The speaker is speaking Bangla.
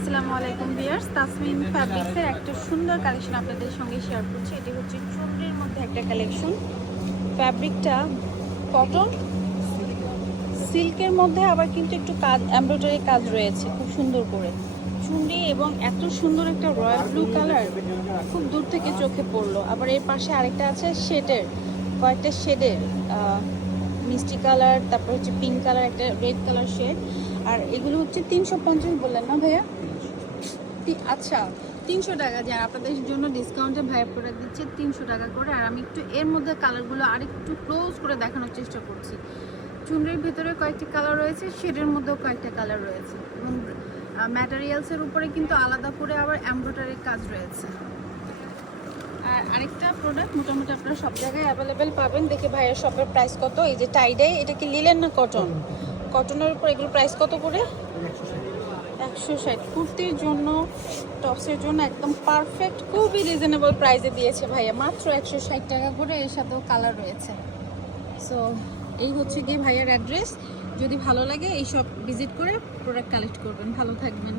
আসসালামু আলাইকুম ভিউয়ার্স, তাসমিন ফ্যাব্রিক্সের একটা সুন্দর কালেকশন আপনাদের সঙ্গে শেয়ার করছি। এটি হচ্ছে চুনরির মধ্যে একটা কালেকশন। ফ্যাব্রিকটা কটন সিল্কের মধ্যে, আবার কিন্তু একটু কাজ, এমব্রয়ডারি কাজ রয়েছে খুব সুন্দর করে। চুনরি এবং এত সুন্দর একটা রয়্যাল ব্লু কালার খুব দূর থেকে চোখে পড়লো। আবার এর পাশে আরেকটা আছে শেডের, কয়েকটা শেডের, মিষ্টি কালার, তারপর হচ্ছে পিঙ্ক কালার, একটা রেড কালার শেড। আর এগুলো হচ্ছে 350 বললেন না ভাইয়া? আচ্ছা, 300 টাকা। যার আপনাদের জন্য ডিসকাউন্টে ভাইয়া প্রোডাক্ট দিচ্ছে 300 টাকা করে। আর আমি একটু এর মধ্যে কালারগুলো আরেকটু ক্লোজ করে দেখানোর চেষ্টা করছি। চুনরির ভিতরে কয়েকটি কালার রয়েছে, শেডের মধ্যেও কয়েকটা কালার রয়েছে, এবং ম্যাটেরিয়ালসের উপরে কিন্তু আলাদা করে আবার এমব্রয়ডারি কাজ রয়েছে। আর আরেকটা প্রোডাক্ট মোটামুটি আপনারা সব জায়গায় অ্যাভেলেবেল পাবেন। দেখে ভাইয়ের শপের প্রাইস কত। এই যে টাইডাই, এটা কি লিলেন না কটন? কটনের উপর এগুলো প্রাইস কত করে? 160। কুর্তির জন্য, টপসের জন্য একদম পারফেক্ট, খুবই রিজনেবল প্রাইসে দিয়েছে ভাইয়া, মাত্র 160 টাকা করে। এর সাথেও কালার রয়েছে। সো এই হচ্ছে গিয়ে ভাইয়ার অ্যাড্রেস। যদি ভালো লাগে এই সব ভিজিট করে প্রোডাক্ট কালেক্ট করবেন। ভালো থাকবেন।